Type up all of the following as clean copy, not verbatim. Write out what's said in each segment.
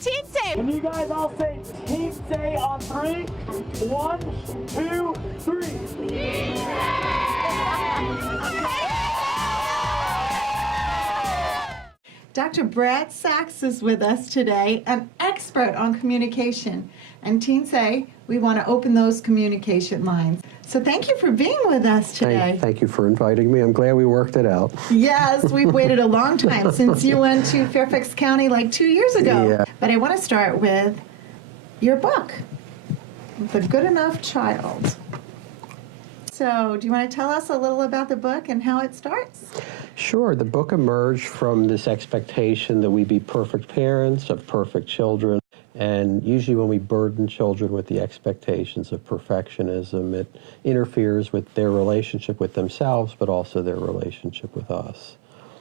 Teen Say. Can you guys all say Teen Say on 3? 1, 2, 3. Teen Dr. Brad Sachs is with us today, an expert on communication. And Teen Say, we want to open those communication lines. So thank you for being with us today. Thank you for inviting me. I'm glad we worked it out. Yes, we've waited a long time since you went to Fairfax County like 2 years ago. Yeah. But I want to start with your book, The Good Enough Child. So do you want to tell us a little about the book and how it starts? Sure. The book emerged from this expectation that we be perfect parents of perfect children. And usually when we burden children with the expectations of perfectionism, it interferes with their relationship with themselves, but also their relationship with us.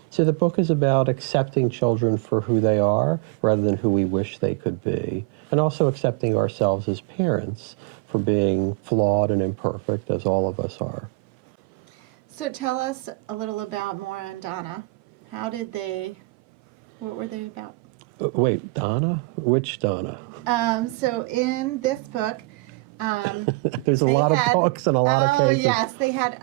So the book is about accepting children for who they are rather than who we wish they could be, and also accepting ourselves as parents for being flawed and imperfect, as all of us are. So tell us a little about Maura and Donna. What were they about? Wait, Donna? Which Donna? So in this book, there's a lot of books and a lot of cases. Oh yes, they had.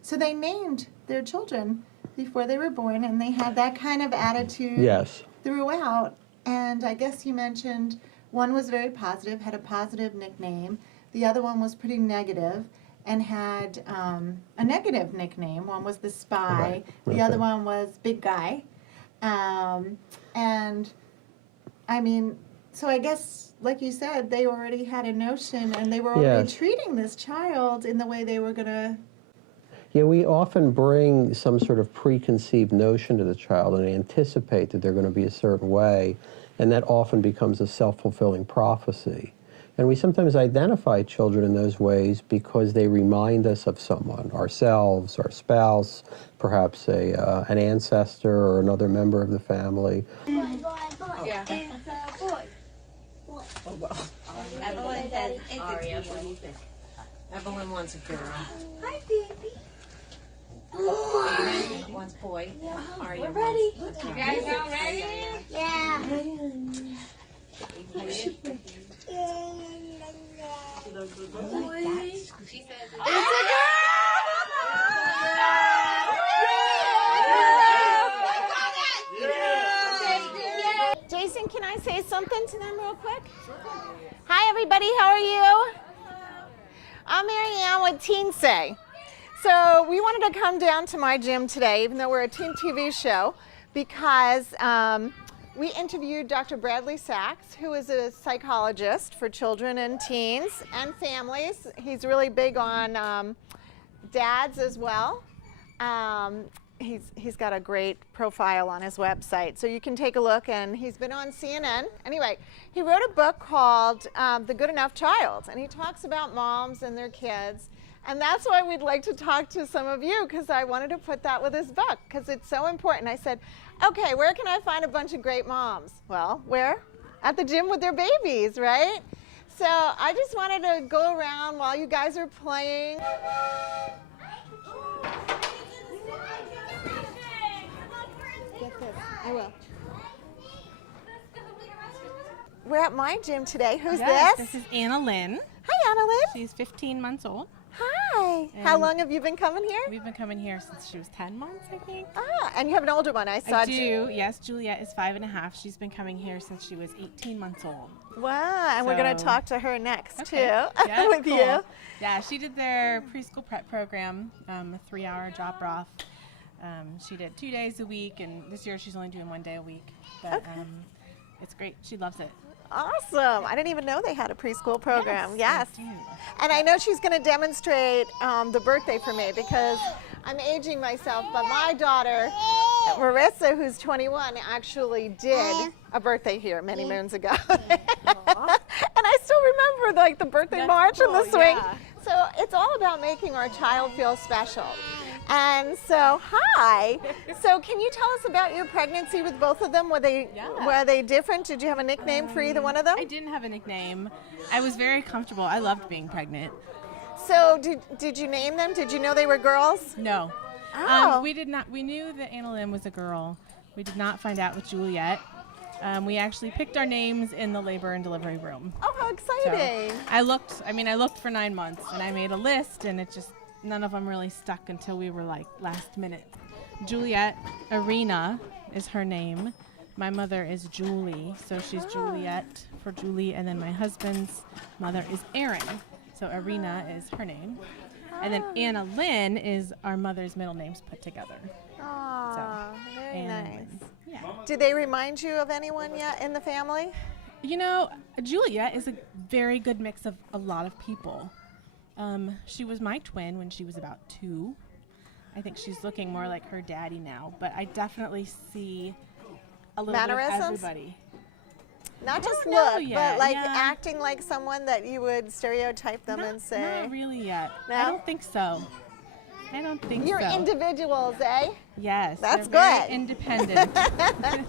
So they named their children before they were born, and they had that kind of attitude. Yes. Throughout. And I guess you mentioned one was very positive, had a positive nickname. The other one was pretty negative and had a negative nickname. One was the Spy. Right. The other one was Big Guy. And I mean, so I guess, like you said, they already had a notion, and they were already treating this child in the way they were going to. Yeah, we often bring some sort of preconceived notion to the child and anticipate that they're going to be a certain way, and that often becomes a self-fulfilling prophecy. And we sometimes identify children in those ways because they remind us of someone, ourselves, our spouse, perhaps an ancestor or another member of the family. Yeah. It's a boy. Oh, well. Evelyn says it's Aria. What do you think? Evelyn wants a girl. Hi, baby. Boy. Wants boy. Yeah. Aria we're ready. You guys all ready? Yeah. She says it's a girl. Jason, can I say something to them real quick? Hi, everybody. How are you? I'm Mariann with Teen Say. So we wanted to come down to my gym today, even though we're a teen TV show, because we interviewed Dr. Bradley Sachs, who is a psychologist for children and teens and families. He's really big on dads as well. He's got a great profile on his website, so you can take a look, and he's been on CNN. Anyway, he wrote a book called The Good Enough Child, and he talks about moms and their kids, and that's why we'd like to talk to some of you, because I wanted to put that with his book, because it's so important. I said, okay, where can I find a bunch of great moms? Well, where? At the gym with their babies, right? So I just wanted to go around while you guys are playing. Get this. I will. We're at my gym today. Who's this? This is Anna Lynn. Hi, Anna Lynn. She's 15 months old. Hi. How long have you been coming here? We've been coming here since she was 10 months, I think. Ah, and you have an older one. I saw. I do. Yes, Juliet is 5.5. She's been coming here since she was 18 months old. Wow, and we're going to So- talk to her next, too, Yeah, with cool. you. Yeah, she did their preschool prep program, a 3-hour drop-off. She did 2 days a week, and this year she's only doing 1 day a week. But it's great. She loves it. Awesome. I didn't even know they had a preschool program. Yes. they do. And I know she's going to demonstrate the birthday for me, because I'm aging myself, but my daughter, Marissa, who's 21, actually did a birthday here many moons ago. And I still remember like the birthday march and the swing. Yeah. So it's all about making our child feel special. And so, hi. So can you tell us about your pregnancy with both of them? Were they different? Did you have a nickname for either one of them? I didn't have a nickname. I was very comfortable. I loved being pregnant. So did you name them? Did you know they were girls? No. Oh. We did not. We knew that Anna Lynn was a girl. We did not find out with Juliet. We actually picked our names in the labor and delivery room. Oh, how exciting. So I looked for 9 months, and I made a list, and none of them really stuck until we were like last minute. Juliet Arena is her name. My mother is Julie, so she's Juliet for Julie, and then my husband's mother is Erin, so Arena is her name. And then Anna Lynn is our mother's middle names put together. Oh, very Anna nice. Lynn. Yeah. Do they remind you of anyone yet in the family? You know, Juliet is a very good mix of a lot of people. She was my twin when she was about 2. I think she's looking more like her daddy now, but I definitely see a little bit of everybody. Not just know look, yet, but like yeah. acting like someone that you would stereotype them and say. Not really yet. No? I don't think so. You're individuals, eh? Yes. That's they're very good. independent.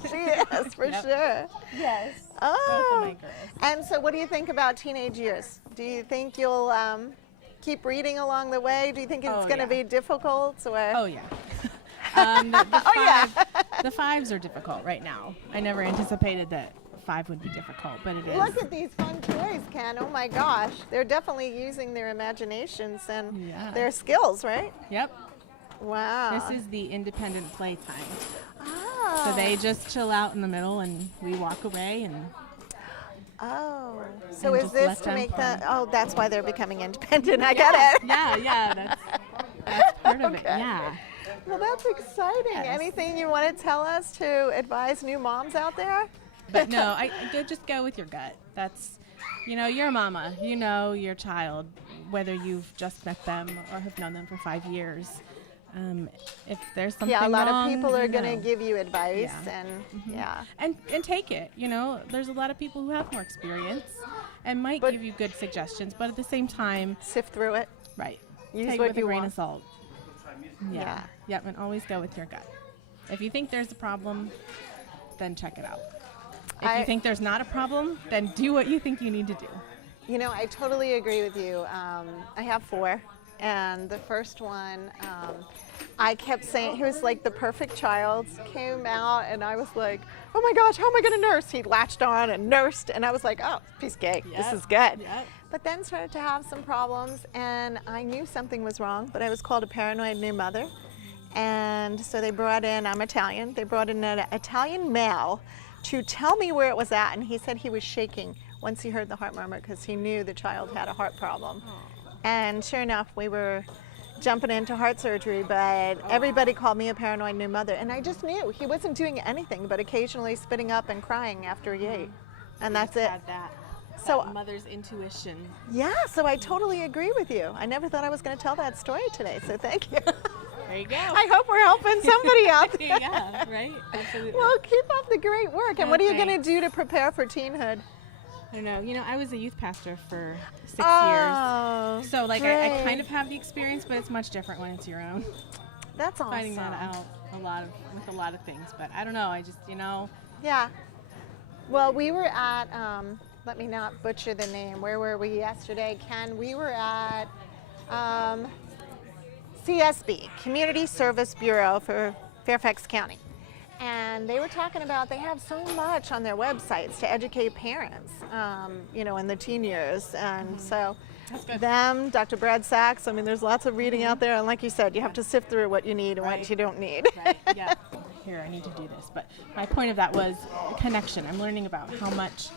She is, for sure. Yes. Oh. Both of my girls. And so what do you think about teenage years? Do you think you'll keep reading along the way? Do you think it's going to be difficult? Or? Oh, yeah. The 5s are difficult right now. I never anticipated that 5 would be difficult, but it is. Look at these fun toys, Ken. Oh my gosh. They're definitely using their imaginations and their skills, right? Yep. Wow. This is the independent playtime. Oh. So they just chill out in the middle and we walk away and Oh. So and is just this let to them make play. that's why they're becoming independent. I get it. Yeah, that's part of it. Okay. Yeah. Well, that's exciting. Yes. Anything you want to tell us to advise new moms out there? But no, I just go with your gut. That's, you're a mama. You know your child, whether you've just met them or have known them for 5 years. If there's something Yeah, a lot wrong, of people are going to give you advice, Yeah. and And take it. There's a lot of people who have more experience and might give you good suggestions, but at the same time, sift through it. right. Use Take what it with a you grain want. of salt. Yeah. Yep, and always go with your gut. If you think there's a problem, then check it out. If you think there's not a problem, then do what you think you need to do. I totally agree with you. I have 4, and the first one, I kept saying, he was like the perfect child, came out, and I was like, oh my gosh, how am I going to nurse? He latched on and nursed, and I was like, oh, piece of cake, this is good. Yep. But then started to have some problems, and I knew something was wrong, but I was called a paranoid new mother. And so they brought in, I'm Italian, they brought in an Italian male to tell me where it was at, and he said he was shaking once he heard the heart murmur because he knew the child had a heart problem. And sure enough, we were jumping into heart surgery, but everybody called me a paranoid new mother, and I just knew he wasn't doing anything but occasionally spitting up and crying after he ate, and that's it. Had that. So Mother's intuition. yeah, so I totally agree with you. I never thought I was going to tell that story today, so thank you. There you go. I hope we're helping somebody out there. Yeah, right? Absolutely. Well, keep up the great work. And what are you going to Thanks. do to prepare for teenhood? I don't know. I was a youth pastor for 6 Oh, years. So, I great. kind of have the experience, but it's much different when it's your own. That's awesome. Finding that out with a lot of things. But I don't know. I just, Yeah. Well, we were at, let me not butcher the name. Where were we yesterday, Ken? We were at CSB, Community Service Bureau for Fairfax County. And they were talking about they have so much on their websites to educate parents, in the teen years. And so them, Dr. Brad Sachs, there's lots of reading out there. And like you said, you have to sift through what you need and what you don't need. Right, yeah. Here, I need to do this. But my point of that was connection. I'm learning about how much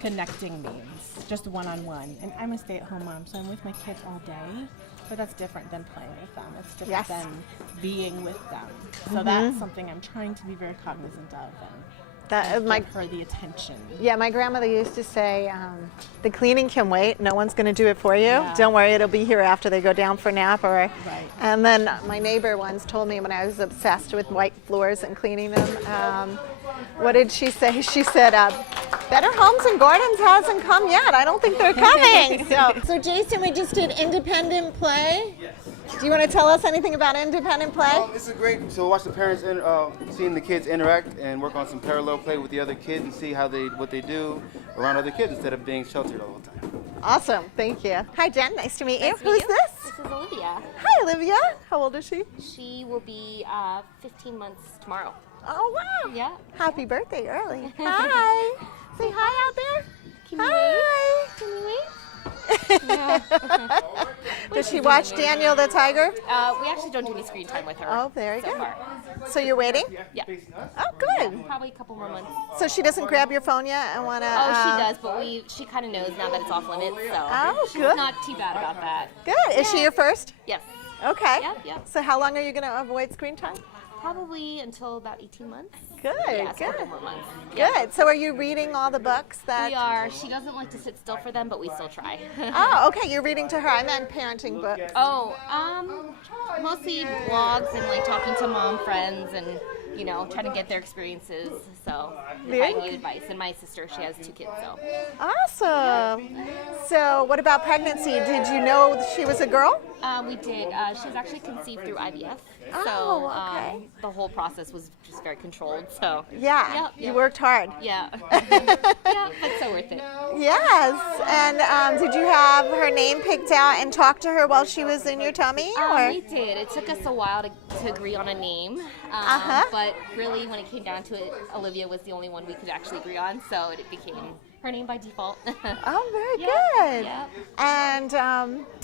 connecting means, just one-on-one. And I'm a stay-at-home mom, so I'm with my kids all day. But that's different than playing with them. It's different than being with them. So that's something I'm trying to be very cognizant of and give her the attention. Yeah, my grandmother used to say, the cleaning can wait. No one's going to do it for you. Yeah. Don't worry, it'll be here after they go down for a nap. Right. And then my neighbor once told me when I was obsessed with white floors and cleaning them, what did she say? She said, Better Homes and Gardens hasn't come yet. I don't think they're coming. So Jason, we just did independent play. Yes. Do you want to tell us anything about independent play? This is great. So watch the parents seeing the kids interact and work on some parallel play with the other kids and see what they do around other kids instead of being sheltered all the time. Awesome. Thank you. Hi, Jen. Nice to meet you. Nice to meet Who's you. this? This is Olivia. Hi, Olivia. How old is she? She will be 15 months tomorrow. Oh, wow. Yeah. Happy birthday early. Hi. Say hi out there. Can you Hi. wait? Can you wait? Does she watch Daniel the Tiger? We actually don't do any screen time with her. Oh, very so good. far. So you're waiting? Yeah. Oh, good. Probably a couple more months. So she doesn't grab your phone yet and want to... Oh, she does, but she kind of knows now that it's off limits, so Oh, she's good. not too bad about that. Good. Is she your first? Yes. Okay. Yep. So how long are you going to avoid screen time? Probably until about 18 months. Good, Yeah, so a good. couple more months. Yeah. Good. So are you reading all the books that... We are. She doesn't like to sit still for them, but we still try. Oh, okay. You're reading to her. I meant parenting books. Oh, mostly blogs and like talking to mom friends and trying to get their experiences. So if I need advice, and my sister, she has 2 kids, so. Awesome. So what about pregnancy? Did you know she was a girl? We did. She was actually conceived through IVF. Oh, So okay. the whole process was just very controlled. So Yeah. Yep, You yep. worked hard. yeah, yeah, but so worth it. Yes. And did you have her name picked out and talk to her while she was in your tummy? Or? We did. It took us a while to agree on a name, but really, when it came down to it, Olivia was the only one we could actually agree on. So it became her name by default. Oh, very Yeah, good. yeah. And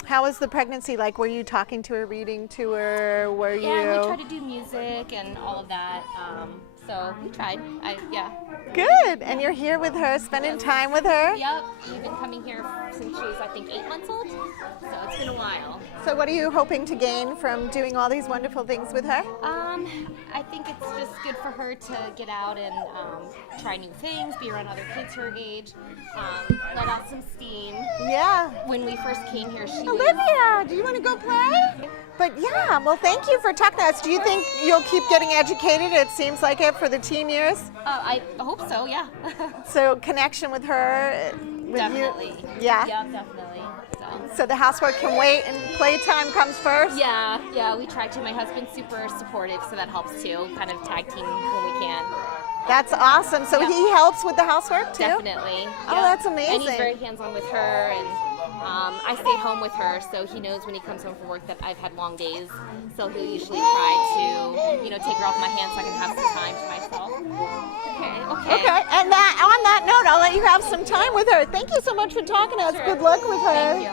how was the pregnancy like? Were you talking to her, reading to her? Were you? Yeah, we tried to do music and all of that. So we tried. Good. And you're here with her, spending time with her? Yep. We've been coming here since she was, I think, 8 months old. So it's been a while. So what are you hoping to gain from doing all these wonderful things with her? I think it's just good for her to get out and try new things, be around other kids her age, let out some steam. Yeah. When we first came here, she was... Olivia, do you want to go play? But yeah, well, thank you for talking to us. Do you think you'll keep getting educated? It seems like it for the teen years. I hope so, yeah. So connection with her, with Definitely. you. Yeah. Yeah, definitely. So the housework can wait and playtime comes first. Yeah, we try to. My husband's super supportive, so that helps too. Kind of tag team when we can. That's awesome. So he helps with the housework too? Definitely. Oh, yeah. that's amazing. And he's very hands-on with her, and I stay home with her, so he knows when he comes home from work that I've had long days. So he'll usually try to, take her off my hands so I can have some time to myself. Okay. And on that note, I'll let you have some time with her. Thank you so much for talking to us. Sure. Good luck with her. Thank you.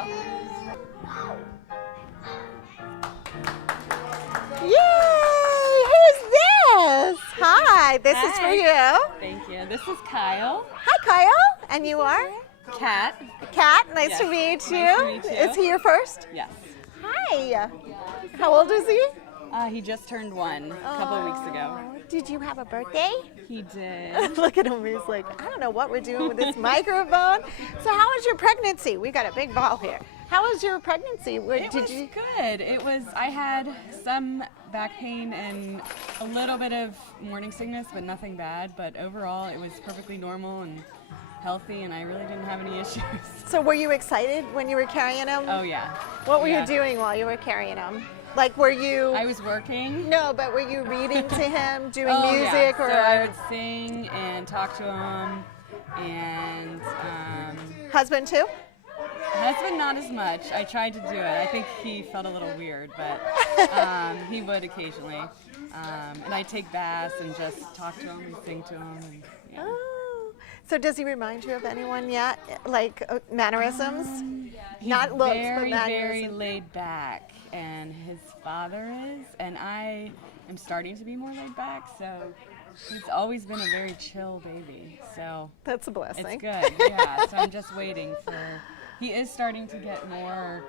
Yay! Who's this? Hi, this is for you. Thank you. This is Kyle. Hi, Kyle. And you are? Kat. Kat, nice Yes. to meet you. Nice to meet you. Is he your first? Yes. Hi. How old is he? He just turned 1 a couple of weeks ago. Did you have a birthday? He did. Look at him. He's like, I don't know what we're doing with this microphone. So how was your pregnancy? We got a big ball here. How was your pregnancy? It was good. I had some back pain and a little bit of morning sickness, but nothing bad. But overall, it was perfectly normal and healthy, and I really didn't have any issues. So were you excited when you were carrying him? Oh, yeah. What were Yeah. you doing while you were carrying him? Like, were you... I was working. No, but were you reading to him, doing Oh, music, yeah. or... So I would sing and talk to him, and Husband, too? husband not as much. I tried to do it. I think he felt a little weird, but he would occasionally. And I'd take baths and just talk to him and sing to him. And, yeah. Oh. So does he remind you of anyone yet? Like mannerisms? Not looks, very, but very mannerisms. laid back, and his father is, and I am starting to be more laid back, so he's always been a very chill baby, so That's a blessing. it's good, yeah, so I'm just waiting for, he is starting to get more,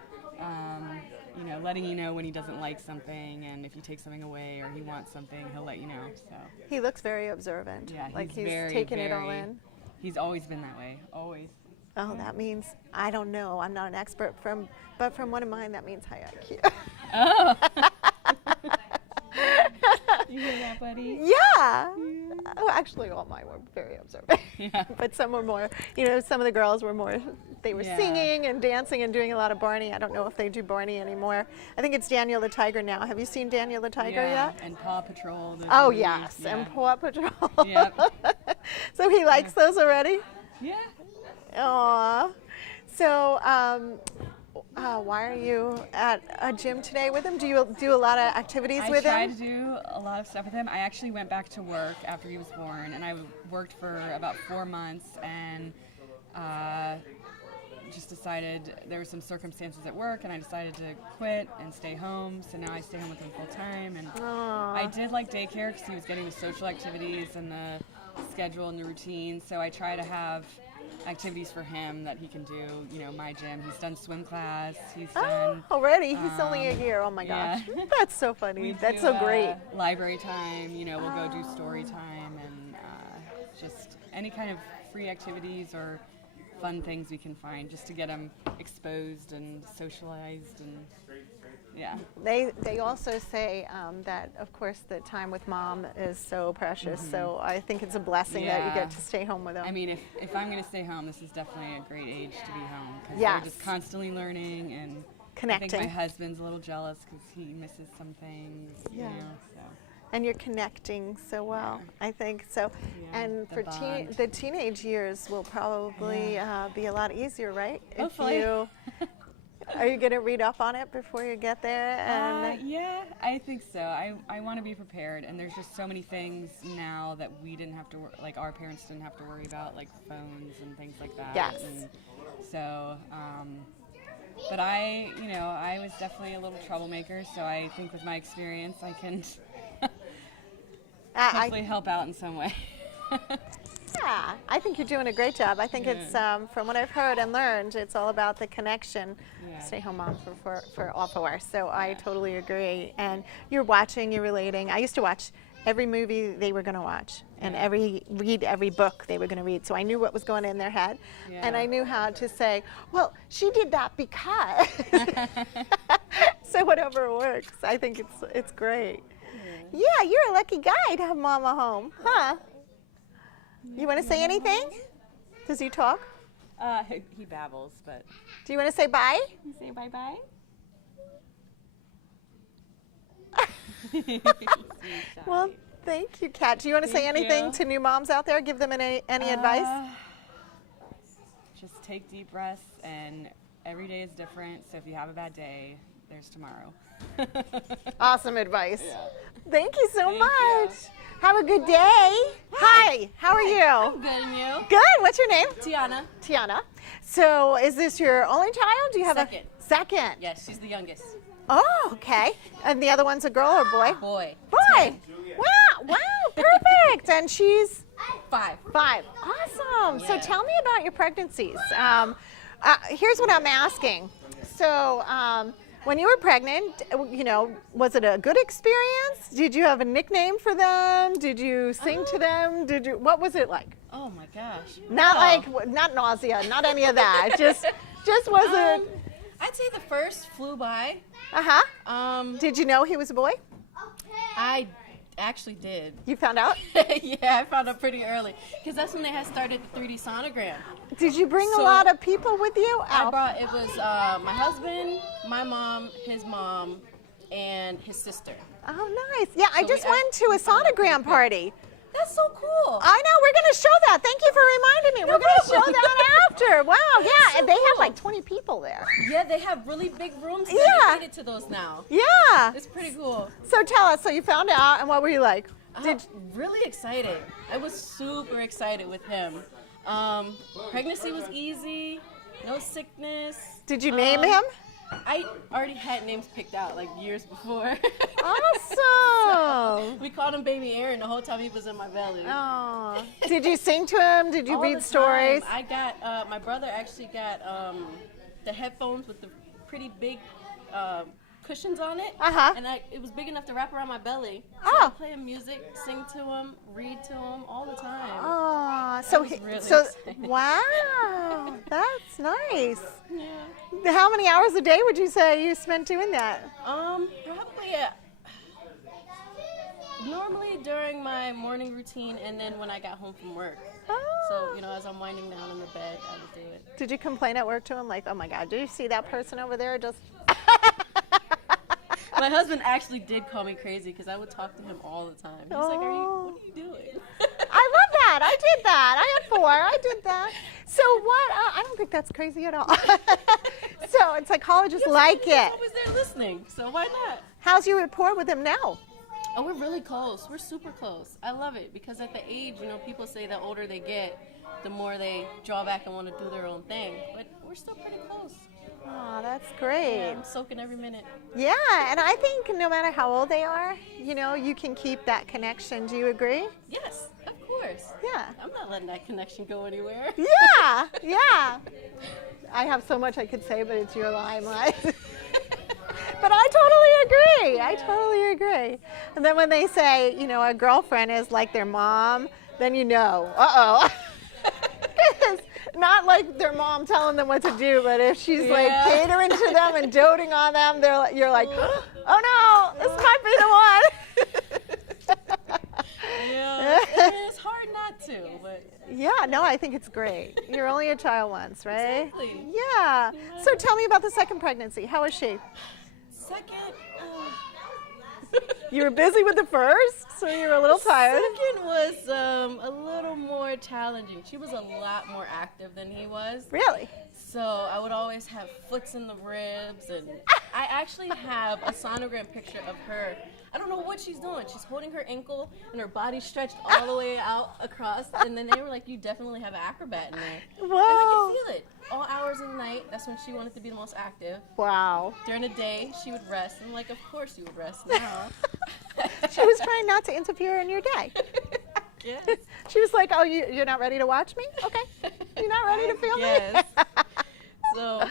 letting you know when he doesn't like something, and if you take something away or he wants something, he'll let you know, so. He looks very observant. Yeah, like he's very, taking it all very- in. He's always been that way, always. Oh, that means, I don't know, I'm not an expert, but from one of mine, that means high IQ. Oh! You hear that, buddy? Yeah. Oh, actually, all mine were very observant. Yeah. But some were more, some of the girls were more, they were Yeah. singing and dancing and doing a lot of Barney. I don't know if they do Barney anymore. I think it's Daniel the Tiger now. Have you seen Daniel the Tiger Yeah, yet? and Paw Patrol. those Oh, movies, yes, yeah. and Paw Patrol. Yep. So he likes those already? Yeah. Aw. So why are you at a gym today with him? Do you do a lot of activities with him? I try to do a lot of stuff with him. I actually went back to work after he was born, and I worked for about 4 months, and just decided there were some circumstances at work, and I decided to quit and stay home. So now I stay home with him full time, and I did like daycare because he was getting the social activities and the schedule and the routine. So I try to have activities for him that he can do. You know, my gym. He's done swim class. He's done already. He's only a year. Oh my gosh, that's so funny. That's so great. Library time. You know, we'll go do story time and just any kind of free activities or fun things we can find just to get him exposed and socialized and They also say that, of course, the time with mom is so precious. So I think it's a blessing that you get to stay home with him. I mean, if I'm going to stay home, this is definitely a great age to be home because Yes. we're just constantly learning and Connecting. I think my husband's a little jealous because he misses some things. You know, so. And you're connecting so well, I think so. Yeah, And the for bond. the teenage years will probably be a lot easier, right? Hopefully. If you, are you going to read up on it before you get there? And Yeah, I think so. I want to be prepared, and there's just so many things now that we didn't have to, like our parents didn't have to worry about, like phones and things like that. Yes. And so, but I was definitely a little troublemaker, so I think with my experience, I can hopefully help out in some way. Yeah, I think you're doing a great job. I think it's, from what I've heard and learned, it's all about the connection. Stay home mom for all 4 hours. So I totally agree. And you're watching, you're relating. I used to watch every movie they were going to watch and read every book they were going to read. So I knew what was going in their head. And I knew how to say, well, she did that because. So whatever works, I think it's great. Yeah, you're a lucky guy to have mama home, huh? You want to say anything? Does he talk? He babbles, but. Do you want to say bye? Say bye-bye. Well, thank you, Kat. Do you want to say anything to new moms out there? Give them any advice? Just take deep breaths, and every day is different. So if you have a bad day, there's tomorrow. Awesome advice. Thank you so much. Have a good day. Hi, how are you? I'm good, and you? Good. What's your name? Tiana. Tiana. So is this your only child? Do you have Second. a second? Yes, she's the youngest. Oh, okay. And the other one's a girl or boy? Boy. Boy. Wow, perfect. And she's 5. 5. Awesome. So Yeah. tell me about your pregnancies. Here's what I'm asking. So when you were pregnant, you know, was it a good experience? Did you have a nickname for them? Did you sing to them? What was it like? Oh my gosh. Not nausea, not any of that. just was it? I'd say the first flew by. Did you know he was a boy? I actually did. You found out? Yeah, I found out pretty early because that's when they had started the 3D sonogram. Did you bring a lot of people with you? It was my husband, my mom, his mom, and his sister. Oh, nice. Yeah, I just went to a sonogram party. That's so cool. I know. We're going to show that. Thank you for reminding me. We're going to show that after. Wow. Yeah. And they have like 20 people there. Yeah, they have really big rooms Yeah. dedicated to those now. Yeah. It's pretty cool. So tell us. So you found out, and what were you like? Really excited. I was super excited with him. Pregnancy was easy. No sickness. Did you name him? I already had names picked out like years before. Awesome. We called him Baby Aaron the whole time he was in my belly. Oh. Did you sing to him? Did you All read the stories? time. I got, my brother actually got the headphones with the pretty big cushions on it. And it was big enough to wrap around my belly. So I play him music, sing to him, read to him all the time. Oh, Really so excited. wow, that's nice. Yeah. How many hours a day would you say you spent doing that? Probably normally during my morning routine and then when I got home from work. So, you know, as I'm winding down in the bed, I would do it. Did you complain at work to him like, oh my God, do you see that person over there just... My husband actually did call me crazy because I would talk to him all the time. He was like, what are you doing? I love that. I did that. I had 4. I did that. So what? I don't think that's crazy at all. So and psychologists like it. I was there listening, so why not? How's your rapport with him now? Oh, we're really close. We're super close. I love it because at the age, people say the older they get, the more they draw back and want to do their own thing. But we're still pretty close. Oh, that's great. Yeah, I'm soaking every minute. Yeah, and I think no matter how old they are, you can keep that connection. Do you agree? Yes, of course. Yeah. I'm not letting that connection go anywhere. Yeah, yeah. I have so much I could say, but it's your limelight. But I totally agree. I totally agree. And then when they say, a girlfriend is like their mom, then uh-oh. Not like their mom telling them what to do, but if she's like catering to them and doting on them, you're like, oh no, this might be the one. Yeah, it's hard not to, but. Yeah, no, I think it's great. You're only a child once, right? Exactly. Yeah. So tell me about the second pregnancy. How was she? Second. You were busy with the first, so you were a little tired. Second was a little more challenging. She was a lot more active than he was. Really? So I would always have flicks in the ribs, and I actually have a sonogram picture of her. I don't know what she's doing. She's holding her ankle, and her body's stretched all the way out across. And then they were like, "You definitely have an acrobat in there." Whoa! And I could feel it. All hours of the night, that's when she wanted to be the most active. Wow. During the day, she would rest. And I'm like, of course you would rest now. She was trying not to interfere in your day. Yes. She was like, oh, you're not ready to watch me? Okay. You're not ready to feel Yes. me? So,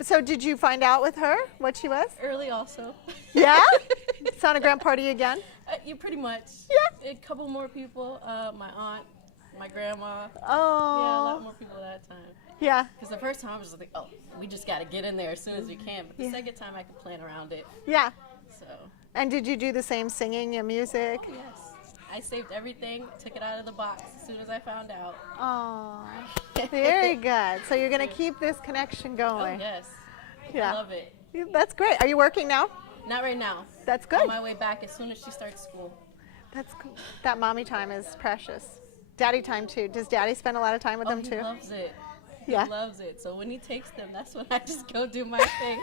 So did you find out with her what she was? early also. Yeah? Sonogram party again? You pretty much. Yeah. A couple more people. My aunt, my grandma. Oh. Yeah, a lot more people that time. Yeah. Because the first time I was just like, oh, we just got to get in there as soon as we can. But the second time I could plan around it. Yeah. So. And did you do the same singing and music? Oh, yes. I saved everything, took it out of the box as soon as I found out. Oh, very good. So you're going to keep this connection going. Oh, yes. Yeah. I love it. That's great. Are you working now? Not right now. That's good. On my way back as soon as she starts school. That's cool. That mommy time is precious. Daddy time too. Does Daddy spend a lot of time with them too? He loves it. Yeah. He loves it. So when he takes them, that's when I just go do my thing.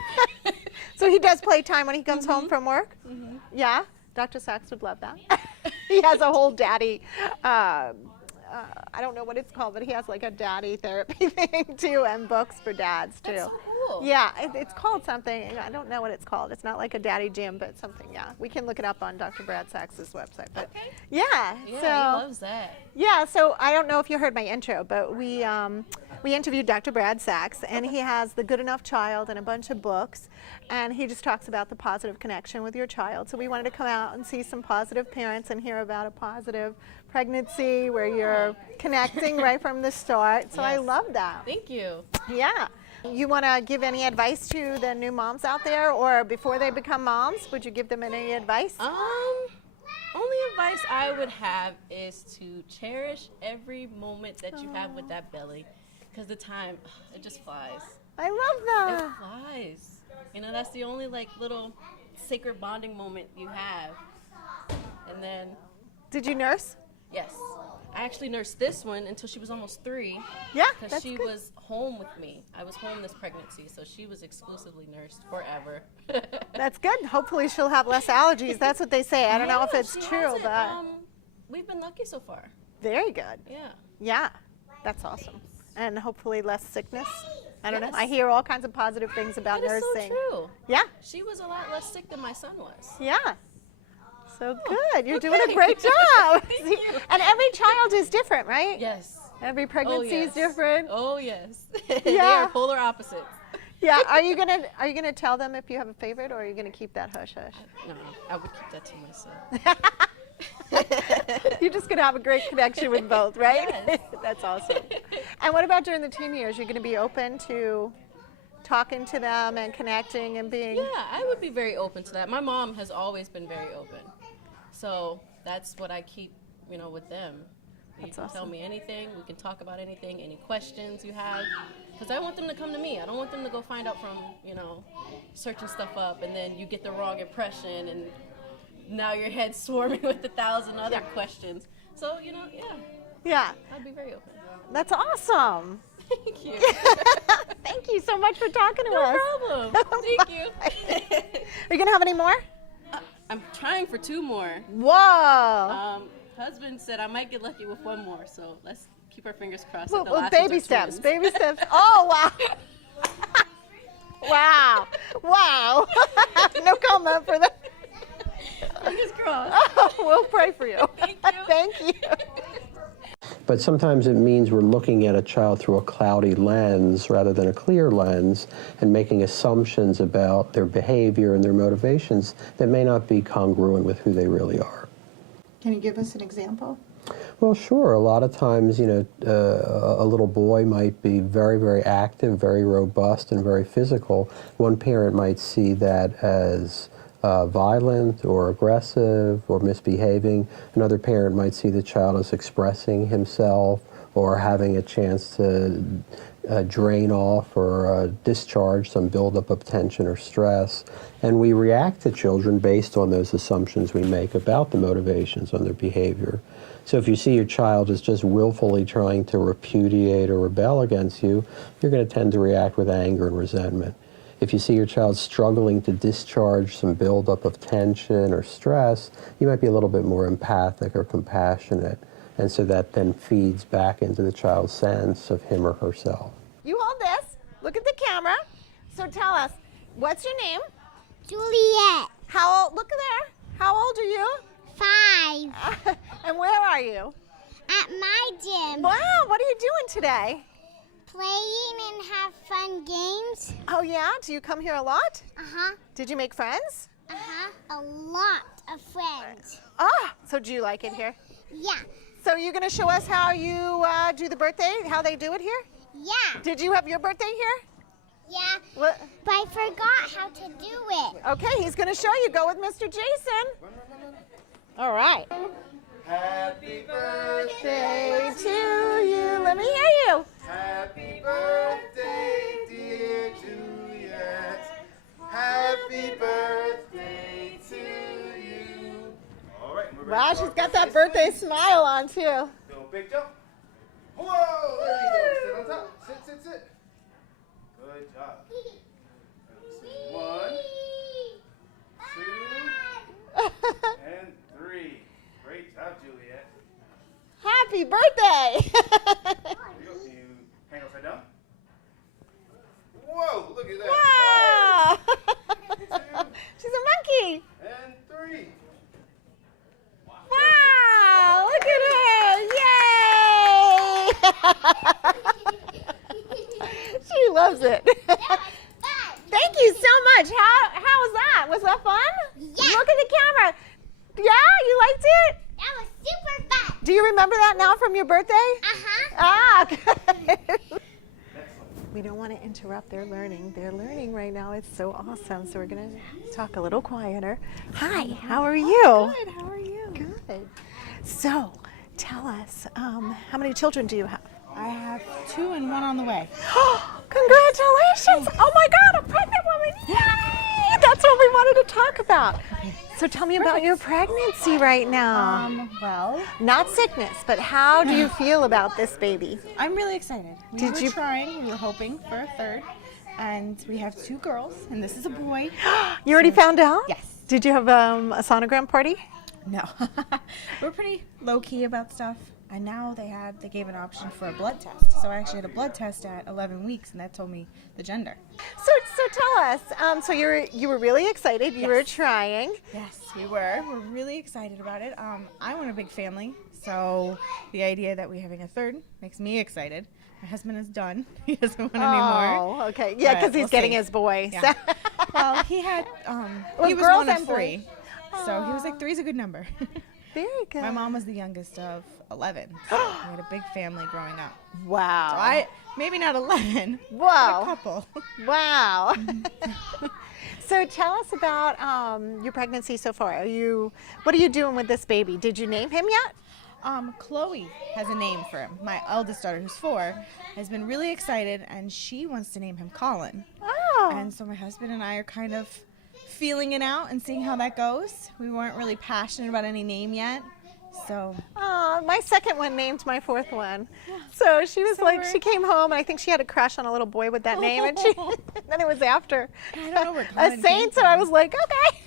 So he does playtime when he comes home from work? Mm-hmm. Yeah? Dr. Sachs would love that. He has a whole daddy, I don't know what it's called, but he has like a daddy therapy thing too, and books for dads too. That's so cool. Yeah, it's called something. I don't know what it's called. It's not like a daddy gym, but something, yeah. We can look it up on Dr. Brad Sachs's website. But Okay. Yeah, Yeah, so, he loves that. Yeah, so I don't know if you heard my intro, but we interviewed Dr. Brad Sachs, and he has The Good Enough Child and a bunch of books, and he just talks about the positive connection with your child. So we wanted to come out and see some positive parents and hear about a positive pregnancy where you're connecting right from the start. So I Yes. love that. Thank you. Yeah. You want to give any advice to the new moms out there, or before they become moms, would you give them any advice? Only advice I would have is to cherish every moment that you have with that belly, because the time, it just flies. I love It that. flies. You know, that's the only like little sacred bonding moment you have. And then, Did you nurse? yes, I actually nursed this one until she was almost 3. Yeah, Because that's she good. was home with me. I was home this pregnancy, so she was exclusively nursed forever. That's good. Hopefully she'll have less allergies. That's what they say. I don't know if Yeah, it's she true, hasn't, but we've been lucky so far. very good. Yeah. Yeah, that's awesome. And hopefully less sickness. I don't know. Yes. I hear all kinds of positive things about That is nursing. so true. Yeah, She was a lot less sick than my son was. yeah. So good. You're doing a okay. great job. Thank See, you. and every child is different, right? Yes. Every Oh, pregnancy is yes. different. Oh, yes. They Yeah. are polar opposites. Yeah. Are you gonna tell them if you have a favorite, or are you gonna keep that hush hush? No, I would keep that to myself. You're just gonna have a great connection with both, right? Yes. That's awesome. And what about during the teen years? You're gonna be open to talking to them and connecting and being. Yeah, I would be very open to that. My mom has always been very open. So that's what I keep, with them. You That's can tell awesome. me anything. We can talk about anything, any questions you have. Because I want them to come to me. I don't want them to go find out from, searching stuff up, and then you get the wrong impression and now your head's swarming with 1,000 other questions. So, Yeah. I'd be very open. That's awesome. Thank you. Thank you so much for talking to us. No problem. Thank you. Are you going to have any more? I'm trying for 2 more. Whoa. Husband said I might get lucky with 1 more, so let's keep our fingers crossed. Well, that the last baby ones are steps. twins. Baby steps. Oh, wow. Wow. Wow. No comment for that. Fingers crossed. Oh, we'll pray for you. Thank you. Thank you. But sometimes it means we're looking at a child through a cloudy lens rather than a clear lens and making assumptions about their behavior and their motivations that may not be congruent with who they really are. Can you give us an example? Well, sure. A lot of times, a little boy might be very, very active, very robust, and very physical. One parent might see that as violent or aggressive or misbehaving. Another parent might see the child as expressing himself or having a chance to drain off or discharge some buildup of tension or stress. And we react to children based on those assumptions we make about the motivations on their behavior. So if you see your child is just willfully trying to repudiate or rebel against you, you're going to tend to react with anger and resentment. If you see your child struggling to discharge some buildup of tension or stress, you might be a little bit more empathic or compassionate. And so that then feeds back into the child's sense of him or herself. You hold this. Look at the camera. So tell us, what's your name? Juliet, How old? Look there. How old are you? 5, And where are you? at my gym, Wow, what are you doing today? playing and have fun games. Oh yeah? Do you come here a lot? Uh-huh, Did you make friends? a lot of friends. Ah, so do you like it here? Yeah, So you're going to show us how you do the birthday, how they do it here? yeah, Did you have your birthday here? yeah, What? but I forgot how to do it. Okay, he's going to show you. Go with Mr. Jason. All right. Happy birthday Day to you. Let me hear you. Happy birthday, dear Juliet. Happy birthday to you. All right. we're ready Wow, for she's our got that birthday smile on too. Do a big jump. Whoa, there you go. Sit on top. Sit. Good job. Let's see. 1, 2, and 3. Great job, Juliet. Happy birthday. There you go. Can you hang upside down? Whoa, look at that. Wow. She's a monkey. And 3. Wow, look at her. Yay. She loves it. Thank you so much. How was that? Was that fun? Yeah. Look at the camera. Yeah, you liked it? That was super fun. Do you remember that now from your birthday? Uh-huh. Ah, good. We don't want to interrupt their learning. They're learning right now. It's so awesome. So we're going to talk a little quieter. Hi, how are you? Good, how are you? Good. So tell us, how many children do you have? I have 2 and 1 on the way. Congratulations! Oh my God, a pregnant woman! Yay! That's what we wanted to talk about. So tell me about your pregnancy right now. Well, Not sickness, but how do you feel about this baby? I'm really excited. We Did were you- trying, we were hoping for a third, and we have 2 girls, and this is a boy. You already found out? Yes. Did you have a sonogram party? No. We're pretty low-key about stuff, and now they gave an option for a blood test. So I actually had a blood test at 11 weeks, and that told me the gender. So tell us. So you were really excited. You were trying. Yes, we were. We're really excited about it. I want a big family, so the idea that we're having a third makes me excited. My husband is done. He doesn't want any more. Oh, okay. Yeah, because But he's we'll getting see. his boy. Yeah. So. Well, he had, Well, he was girls one of and boys. 3. So he was like, 3's a good number. Very good. My mom was the youngest of 11. So we had a big family growing up. Wow. So maybe not 11, Wow. but a couple. Wow. So tell us about your pregnancy so far. What are you doing with this baby? Did you name him yet? Chloe has a name for him. My eldest daughter, who's 4, has been really excited, and she wants to name him Colin. Oh. And so my husband and I are kind of feeling it out and seeing how that goes. We weren't really passionate about any name yet. So my second one named my fourth one. So she was she came home and I think she had a crush on a little boy with that name, and then it was after I don't know where a Colin saint, so I was like, okay.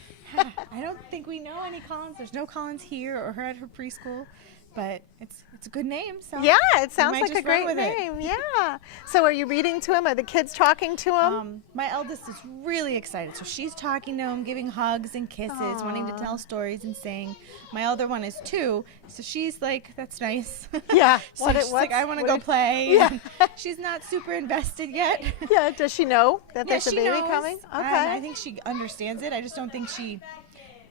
I don't think we know any Collins. There's no Collins here or her at her preschool, but it's a good name. So yeah, it sounds might like a just run great with it. name. Yeah. So are you reading to him? Are the kids talking to him? My eldest is really excited. So she's talking to him, giving hugs and kisses, wanting to tell stories and sing. My other one is 2, so she's like, that's nice. Yeah. So she's like, I want to go play. Yeah. She's not super invested yet. Yeah. Does she know that there's a she baby knows. coming? Okay. And I think she understands it. I just don't think she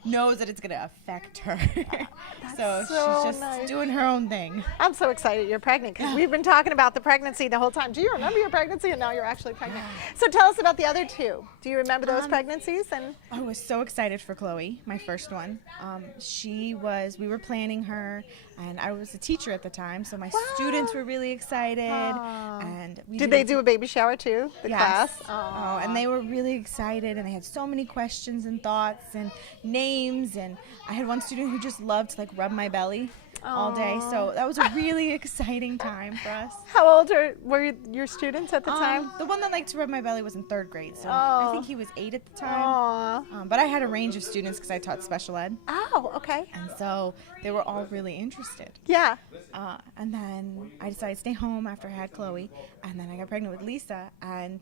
knows that it's going to affect her. So she's just doing her own thing. I'm so excited you're pregnant because we've been talking about the pregnancy the whole time. Do you remember your pregnancy? And now you're actually pregnant. So tell us about the other 2. Do you remember those pregnancies? And I was so excited for Chloe, my first one. We were planning her, and I was a teacher at the time, so my students were really excited. And did they do a baby shower too? The class? Oh, and they were really excited, and they had so many questions and thoughts and names, and I had one student who just loved to rub my belly all day, so that was a really exciting time for us. How old were your students at the time? The one that liked to rub my belly was in 3rd grade, so I think he was 8 at the time. But I had a range of students because I taught special ed. Oh, okay. And so they were all really interested. Yeah. And then I decided to stay home after I had Chloe, and then I got pregnant with Lisa, and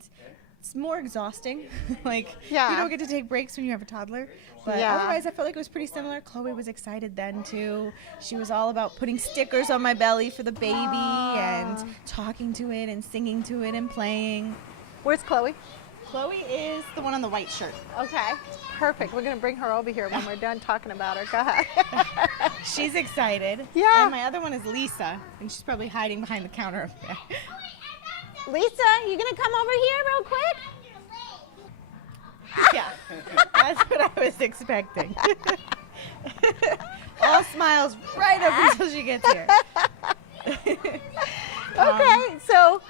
it's more exhausting. You don't get to take breaks when you have a toddler. But otherwise, I felt like it was pretty similar. Chloe was excited then, too. She was all about putting stickers on my belly for the baby and talking to it and singing to it and playing. Where's Chloe? Chloe is the one on the white shirt. Okay. Perfect. We're going to bring her over here when we're done talking about her. Go ahead. She's excited. Yeah. And my other one is Lisa, and she's probably hiding behind the counter up there. Lisa, you going to come over here real quick? Yeah, that's what I was expecting. All smiles right up until she gets here. Okay, so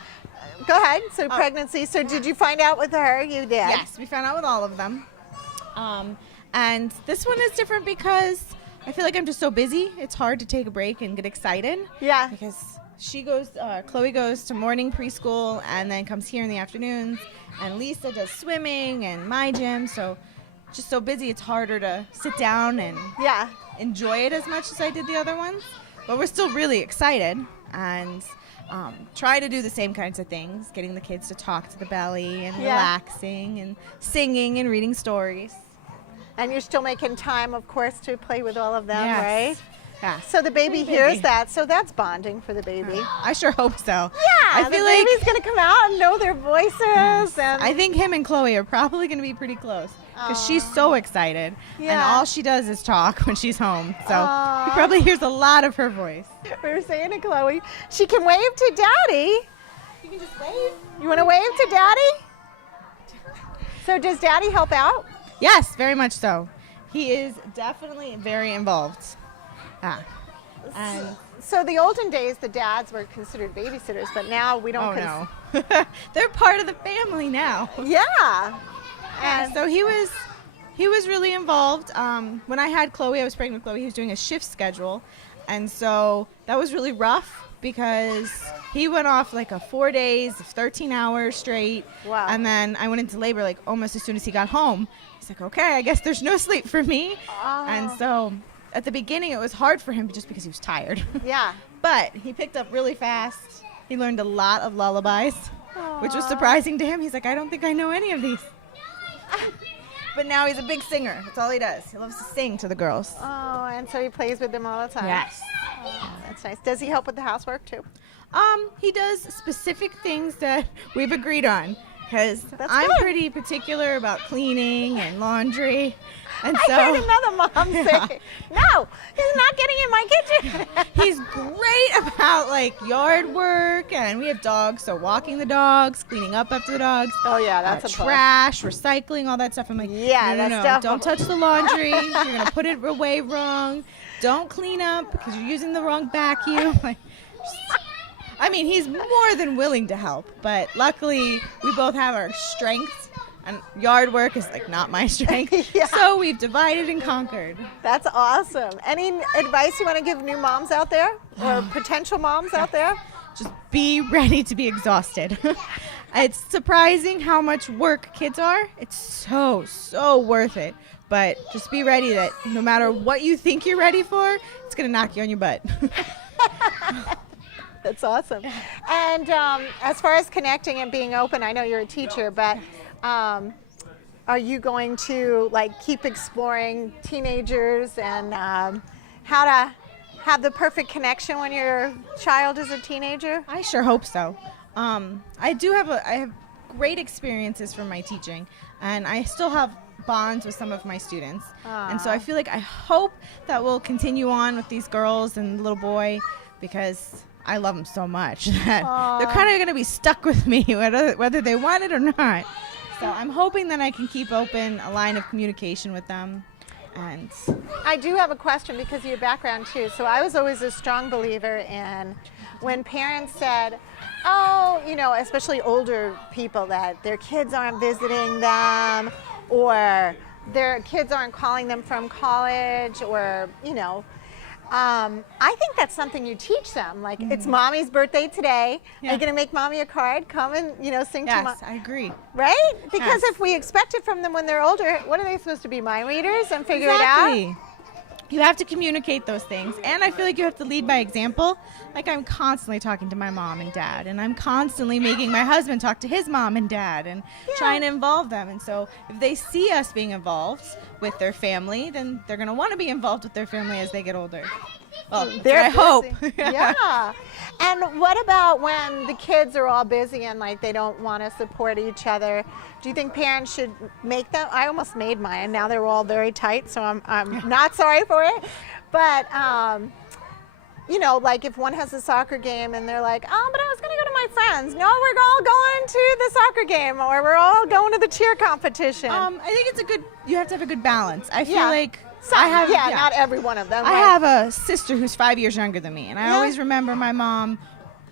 go ahead. So pregnancy. So did you find out with her? You did? Yes, we found out with all of them. And this one is different because I feel like I'm just so busy. It's hard to take a break and get excited. Yeah. Because Chloe goes to morning preschool and then comes here in the afternoons. And Lisa does swimming and my gym. So just so busy, it's harder to sit down and enjoy it as much as I did the other ones. But we're still really excited and try to do the same kinds of things, getting the kids to talk to the belly and relaxing and singing and reading stories. And you're still making time, of course, to play with all of them, right? Yeah. So the baby hears that, so that's bonding for the baby. I sure hope so. Yeah, I feel like the baby's going to come out and know their voices. And I think him and Chloe are probably going to be pretty close because she's so excited. And all she does is talk when she's home. So he probably hears a lot of her voice. We were saying to Chloe, she can wave to Daddy. You can just wave. You want to wave to Daddy? So does Daddy help out? Yes, very much so. He is definitely very involved. So the olden days, the dads were considered babysitters, but now we don't. No. They're part of the family now. Yeah. And so he was really involved. When I had Chloe, I was pregnant with Chloe. He was doing a shift schedule, and so that was really rough because he went off like 4 days, 13 hours straight. Wow. And then I went into labor almost as soon as he got home. He's like, okay, I guess there's no sleep for me. And so at the beginning, it was hard for him just because he was tired. Yeah. But he picked up really fast. He learned a lot of lullabies, which was surprising to him. He's like, I don't think I know any of these. But now he's a big singer. That's all he does. He loves to sing to the girls. Oh, and so he plays with them all the time. Yes. Oh, that's nice. Does he help with the housework too? He does specific things that we've agreed on. Because I'm pretty particular about cleaning and laundry. And so, I heard another mom say, no, he's not getting in my kitchen. He's great about yard work, and we have dogs, so walking the dogs, cleaning up after the dogs. Oh yeah, that's a trash, recycling, all that stuff. I'm like, no, don't touch the laundry. You're gonna put it away wrong. Don't clean up because you're using the wrong vacuum. He's more than willing to help, but luckily we both have our strengths. and yard work is like not my strength. Yeah. So we've divided and conquered. That's awesome. Any advice you want to give new moms out there or potential moms out there? Just be ready to be exhausted. It's surprising how much work kids are. It's so worth it. But just be ready that no matter what you think you're ready for, it's going to knock you on your butt. That's awesome. And as far as connecting and being open, I know you're a teacher, but are you going to like keep exploring teenagers and how to have the perfect connection when your child is a teenager? I sure hope so. I have great experiences from my teaching, and I still have bonds with some of my students. And so I feel like I hope that we'll continue on with these girls and the little boy, because I love them so much that they're kind of going to be stuck with me whether they want it or not. So I'm hoping that I can keep open a line of communication with them. And I do have a question because of your background too. So I was always a strong believer in when parents said, oh, you know, especially older people, that their kids aren't visiting them or their kids aren't calling them from college, or, you know, I think that's something you teach them. Like, it's mommy's birthday today. Yeah. Are you going to make mommy a card? Come and, you know, sing to mom. yes, I agree. Right? Because Yes. if we expect it from them when they're older, what are they supposed to be, mind readers and figure it out? Exactly. You have to communicate those things, and I feel like you have to lead by example. Like, I'm constantly talking to my mom and dad, and I'm constantly making my husband talk to his mom and dad and trying to involve them. And so if they see us being involved with their family, then they're going to want to be involved with their family as they get older. Well, I hope. Yeah. And what about when the kids are all busy and like they don't want to support each other? Do you think parents should make them? I almost made mine. Now they're all very tight, so I'm not sorry for it. But you know, like if one has a soccer game and they're like, oh, but I was going to go to my friends. No, we're all going to the soccer game, or we're all going to the cheer competition. I think you have to have a good balance. I feel Yeah. like Some, I have, not every one of them. I right? have a sister who's 5 years younger than me, and I always remember my mom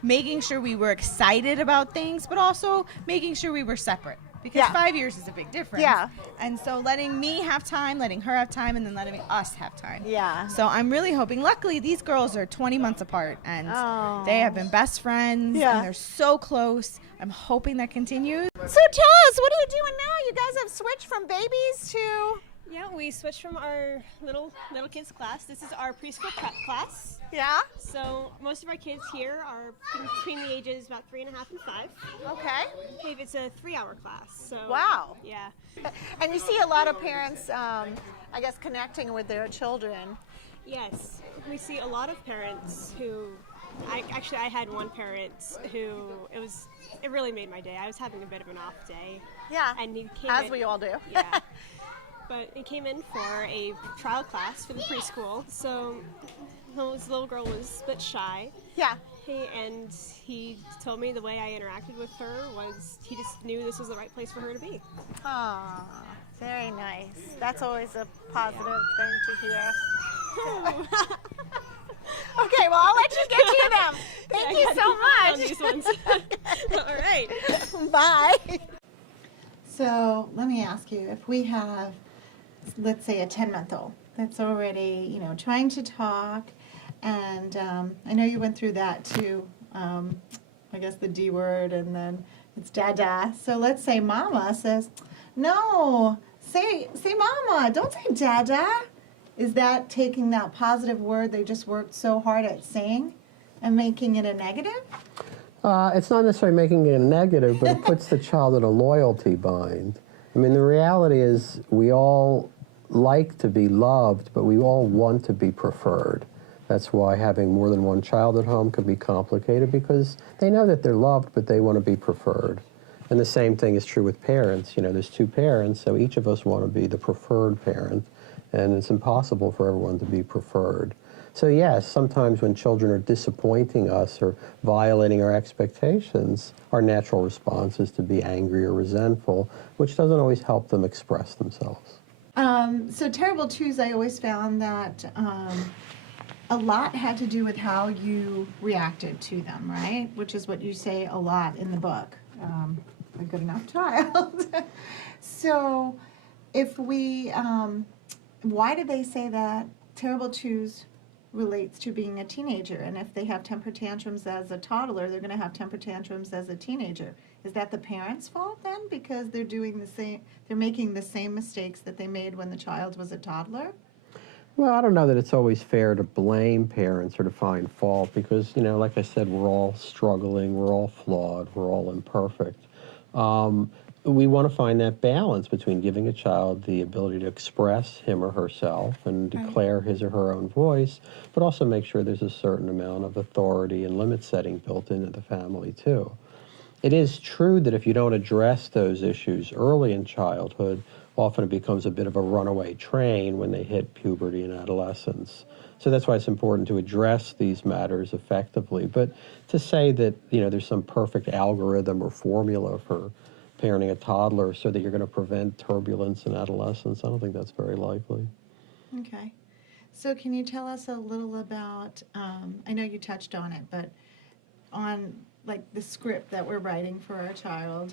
making sure we were excited about things, but also making sure we were separate. Because 5 years is a big difference. Yeah. And so letting me have time, letting her have time, and then letting us have time. Yeah. So I'm really hoping, luckily, these girls are 20 months apart, and they have been best friends, and they're so close. I'm hoping that continues. So tell us, what are you doing now? You guys have switched from babies to... Yeah, we switched from our little kids class. This is our preschool prep class. Yeah. So most of our kids here are between the ages about 3.5 and 5. Okay. It's a 3-hour class. So Wow. Yeah. And you see a lot of parents, I guess, connecting with their children. Yes, we see a lot of parents who. I had one parent who it really made my day. I was having a bit of an off day. Yeah. And he came As in, we all do. Yeah. But he came in for a trial class for the preschool. So his little girl was a bit shy. Yeah. And he told me the way I interacted with her was he just knew this was the right place for her to be. Aw, very nice. That's always a positive thing to hear. Okay, well, I'll let you get to them. Thank you so much. On these ones. All right. Bye. So let me ask you, if we have, let's say, a 10-month-old that's already, you know, trying to talk, and I know you went through that too, I guess the D word, and then it's dada. So let's say mama says, no, say mama, don't say dada. Is that taking that positive word they just worked so hard at saying and making it a negative? It's not necessarily making it a negative, but it puts the child in a loyalty bind. I mean, the reality is we all like to be loved, but we all want to be preferred. That's why having more than one child at home can be complicated, because they know that they're loved, but they want to be preferred. And the same thing is true with parents. You know, there's two parents, so each of us want to be the preferred parent, and it's impossible for everyone to be preferred. So yes, sometimes when children are disappointing us or violating our expectations, our natural response is to be angry or resentful, which doesn't always help them express themselves. So terrible twos, I always found that a lot had to do with how you reacted to them, right? Which is what you say a lot in the book. a good enough child. So if we, why do they say that terrible twos relates to being a teenager? And if they have temper tantrums as a toddler, they're going to have temper tantrums as a teenager. Is that the parents' fault then? Because they're doing the same, they're making the same mistakes that they made when the child was a toddler? Well, I don't know that it's always fair to blame parents or to find fault because, you know, like I said, we're all struggling, we're all flawed, we're all imperfect. We want to find that balance between giving a child the ability to express him or herself and declare his or her own voice, but also make sure there's a certain amount of authority and limit setting built into the family too. It is true that if you don't address those issues early in childhood, often it becomes a bit of a runaway train when they hit puberty and adolescence. So that's why it's important to address these matters effectively. But to say that, you know, there's some perfect algorithm or formula for parenting a toddler so that you're going to prevent turbulence in adolescence, I don't think that's very likely. Okay. So can you tell us a little about, I know you touched on it, but on like the script that we're writing for our child?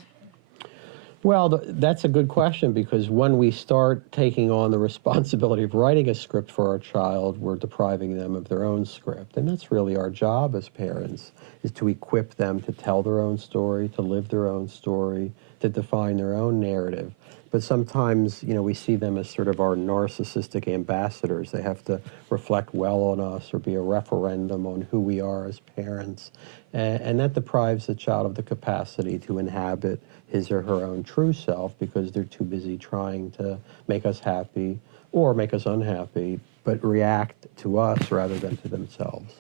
Well, that's a good question because when we start taking on the responsibility of writing a script for our child, we're depriving them of their own script. And that's really our job as parents, is to equip them to tell their own story, to live their own story, to define their own narrative. But sometimes, you know, we see them as sort of our narcissistic ambassadors. They have to reflect well on us or be a referendum on who we are as parents. And that deprives the child of the capacity to inhabit his or her own true self because they're too busy trying to make us happy or make us unhappy, but react to us rather than to themselves.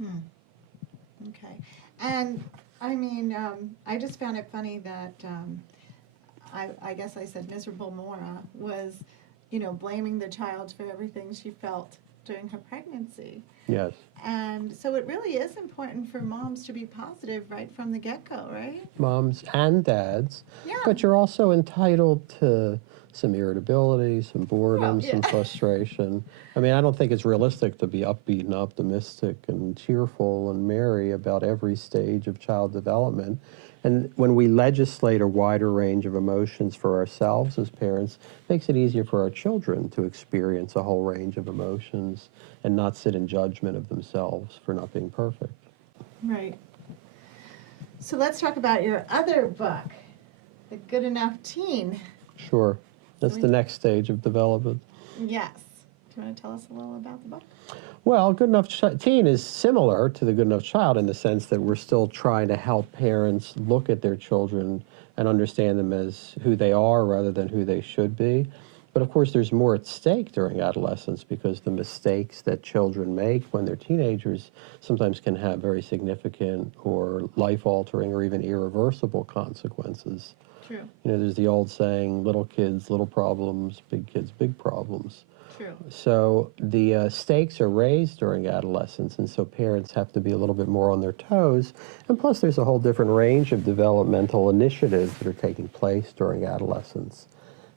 Okay. And I mean, I just found it funny that I guess I said miserable Maura was, you know, blaming the child for everything she felt during her pregnancy. Yes. And so it really is important for moms to be positive right from the get-go, right? Moms and dads. Yeah. But you're also entitled to some irritability, some boredom, some frustration. I mean, I don't think it's realistic to be upbeat and optimistic and cheerful and merry about every stage of child development. And when we legislate a wider range of emotions for ourselves as parents, it makes it easier for our children to experience a whole range of emotions and not sit in judgment of themselves for not being perfect. Right. So let's talk about your other book, The Good Enough Teen. Sure. That's the next stage of development. Yes. Do you want to tell us a little about the book? Well, Good Enough Teen is similar to the Good Enough Child in the sense that we're still trying to help parents look at their children and understand them as who they are rather than who they should be. But of course, there's more at stake during adolescence because the mistakes that children make when they're teenagers sometimes can have very significant or life-altering or even irreversible consequences. True. You know, there's the old saying, little kids, little problems, big kids, big problems. True. So the stakes are raised during adolescence, and so parents have to be a little bit more on their toes. And plus, there's a whole different range of developmental initiatives that are taking place during adolescence.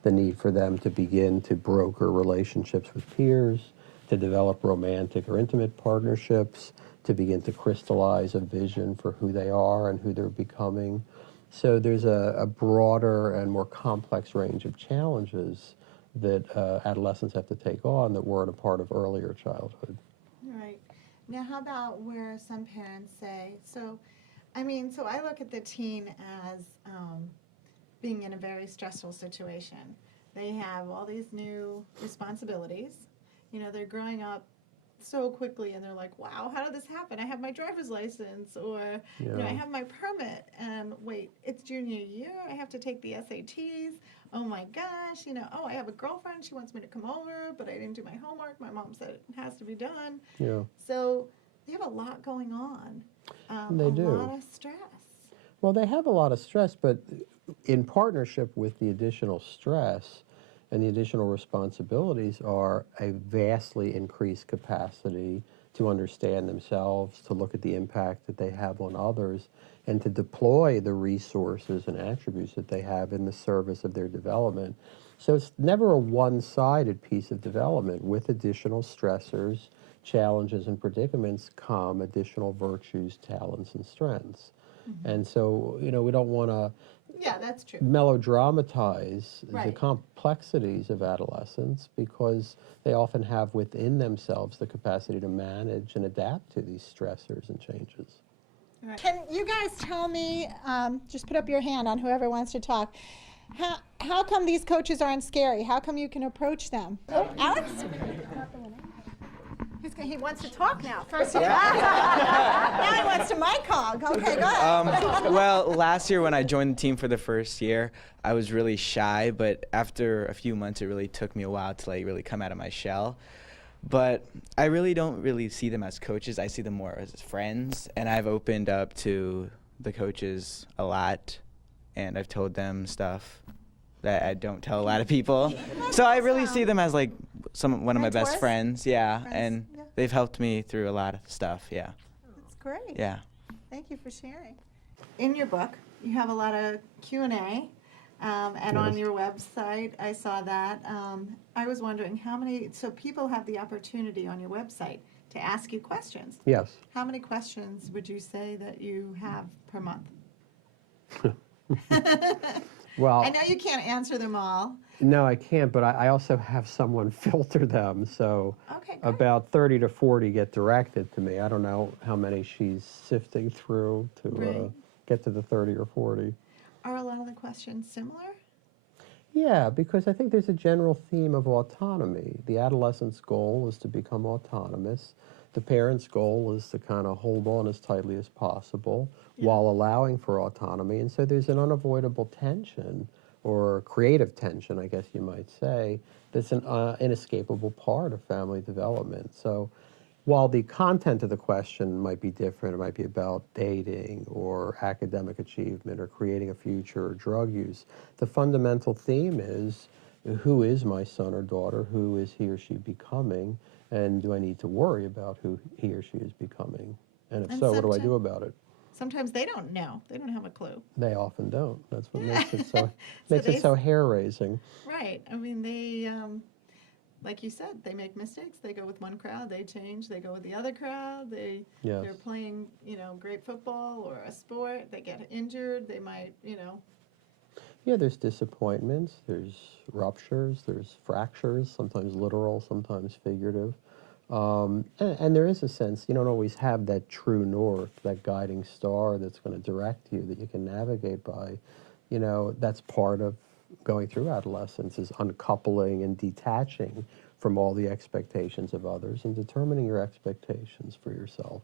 The need for them to begin to broker relationships with peers, to develop romantic or intimate partnerships, to begin to crystallize a vision for who they are and who they're becoming. So there's a broader and more complex range of challenges that adolescents have to take on that weren't a part of earlier childhood. Right. Now, how about where some parents say, so I look at the teen as being in a very stressful situation. They have all these new responsibilities. You know, they're growing up so quickly and they're like, wow, how did this happen? I have my driver's license or, you know, I have my permit and wait, it's junior year. I have to take the SATs. Oh my gosh, you know, oh, I have a girlfriend. She wants me to come over, but I didn't do my homework. My mom said it has to be done. Yeah. So they have a lot going on. They do. A lot of stress. Well, they have a lot of stress, but in partnership with the additional stress and the additional responsibilities are a vastly increased capacity to understand themselves, to look at the impact that they have on others, and to deploy the resources and attributes that they have in the service of their development. So it's never a one-sided piece of development. With additional stressors, challenges, and predicaments come additional virtues, talents, and strengths. And so, we don't want to Yeah, that's true. melodramatize the Right. complexities of adolescence, because they often have within themselves the capacity to manage and adapt to these stressors and changes. Right. Can you guys tell me, just put up your hand on whoever wants to talk, how come these coaches aren't scary? How come you can approach them? Oh, Alex? He wants to talk now. First, now he wants to mic hog. Okay, go ahead. Well, last year when I joined the team for the first year, I was really shy, but after a few months, it really took me a while to like really come out of my shell. But I really don't really see them as coaches. I see them more as friends, and I've opened up to the coaches a lot, and I've told them stuff that I don't tell a lot of people. So I really see them as like one of my best friends, and they've helped me through a lot of stuff, That's great. Yeah. Thank you for sharing. In your book, you have a lot of Q&A, and on your website, I saw that. I was wondering so people have the opportunity on your website to ask you questions. Yes. How many questions would you say that you have per month? Well, I know you can't answer them all. no, I can't, but I also have someone filter them, so about 30 to 40 get directed to me. I don't know how many she's sifting through to get to the 30 or 40. Are a lot of the questions similar? Yeah, because I think there's a general theme of autonomy. The adolescent's goal is to become autonomous. The parent's goal is to kind of hold on as tightly as possible while allowing for autonomy. And so there's an unavoidable tension, or creative tension, I guess you might say, that's an inescapable part of family development. So while the content of the question might be different, it might be about dating or academic achievement or creating a future or drug use, the fundamental theme is, who is my son or daughter? Who is he or she becoming? And do I need to worry about who he or she is becoming? And if so, what do I do about it? Sometimes they don't know. They don't have a clue. They often don't. That's what makes it so makes it so hair-raising. Right. I mean, they, like you said, they make mistakes. They go with one crowd. They change. They go with the other crowd. They're playing, great football or a sport. They get injured. They might, Yeah, there's disappointments. There's ruptures. There's fractures. Sometimes literal. Sometimes figurative. And there is a sense, you don't always have that true north, that guiding star that's going to direct you, that you can navigate by. That's part of going through adolescence, is uncoupling and detaching from all the expectations of others and determining your expectations for yourself.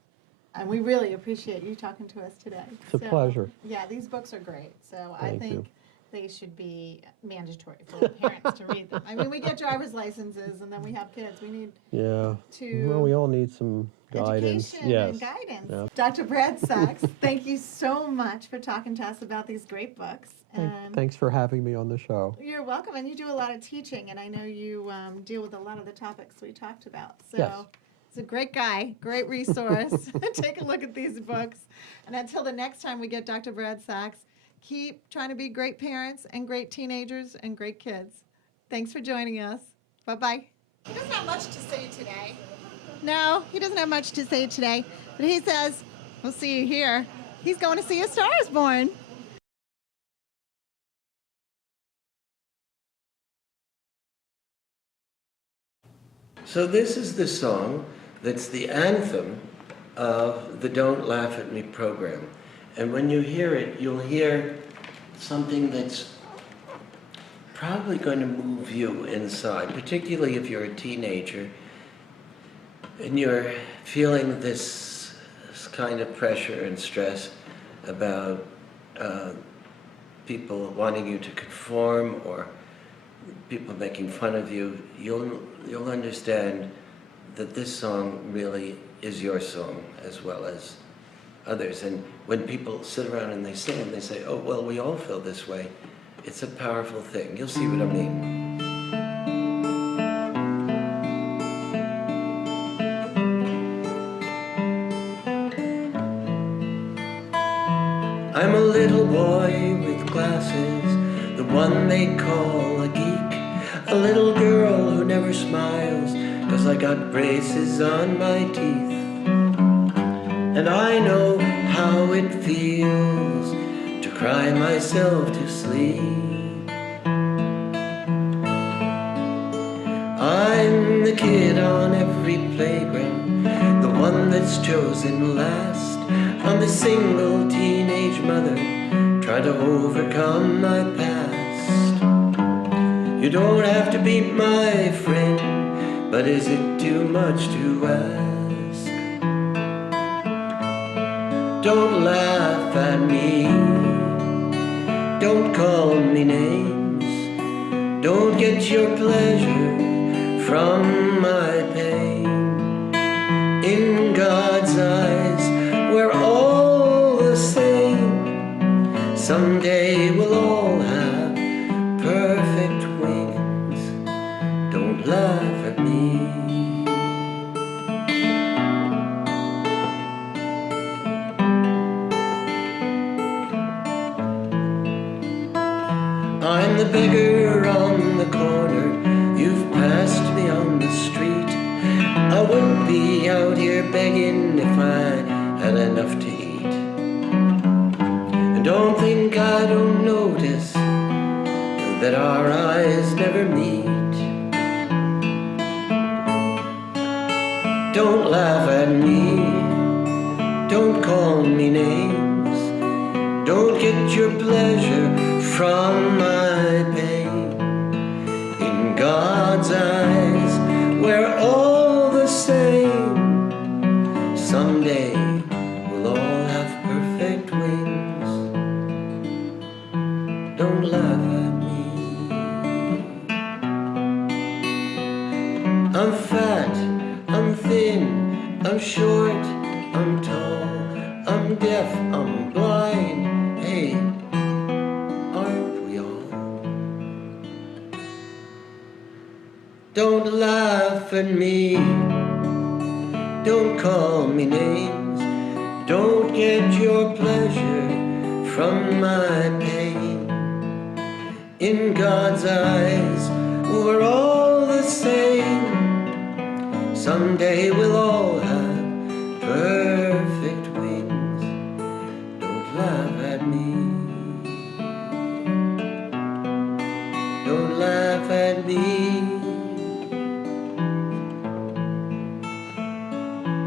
And we really appreciate you talking to us today. It's a pleasure. Yeah, these books are great. So Thank I think you. they should be mandatory for the parents to read them. I mean, we get driver's licenses and then we have kids. We need Well, we all need some guidance. education and guidance. Yeah. Dr. Brad Sachs, thank you so much for talking to us about these great books. And Thanks for having me on the show. you're welcome. And you do a lot of teaching, and I know you deal with a lot of the topics we talked about. So Yes. he's a great guy, great resource. Take a look at these books. And until the next time we get Dr. Brad Sachs, keep trying to be great parents and great teenagers and great kids. Thanks for joining us. Bye-bye. He doesn't have much to say today. No, he doesn't have much to say today. But he says, we'll see you here. He's going to see A Star is Born. So this is the song that's the anthem of the Don't Laugh at Me program. And when you hear it, you'll hear something that's probably going to move you inside, particularly if you're a teenager and you're feeling this kind of pressure and stress about people wanting you to conform or people making fun of you. You'll understand that this song really is your song as well as others. And when people sit around and they sing and they say, oh, well, we all feel this way, it's a powerful thing. You'll see what I mean. I'm a little boy with glasses, the one they call a geek. A little girl who never smiles, 'cause I got braces on my teeth. And I know how it feels to cry myself to sleep. I'm the kid on every playground, the one that's chosen last. I'm the single teenage mother trying to overcome my past. You don't have to be my friend, but is it too much to ask? Don't laugh at me, don't call me names, don't get your pleasure from my pain. In God's eyes, we're all the same. Someday we'll all have perfect wings. Don't laugh at me. I'm the beggar on the corner. You've passed me on the street. I wouldn't be out here begging if I had enough to eat. And don't think I don't notice that our eyes never meet. Don't laugh at me, don't call me names, don't get your pleasure from my pain. In God's eyes, we're all the same. Someday we'll all have perfect wings. Don't laugh at me. I'm fat, I'm thin, I'm short, I'm tall, I'm deaf, I'm blind. Hey, aren't we all? Don't laugh at me, don't call me names, don't get your pleasure from my pain. In God's eyes, we're all the same. Someday we'll all have perfect wings. Don't laugh at me. Don't laugh at me.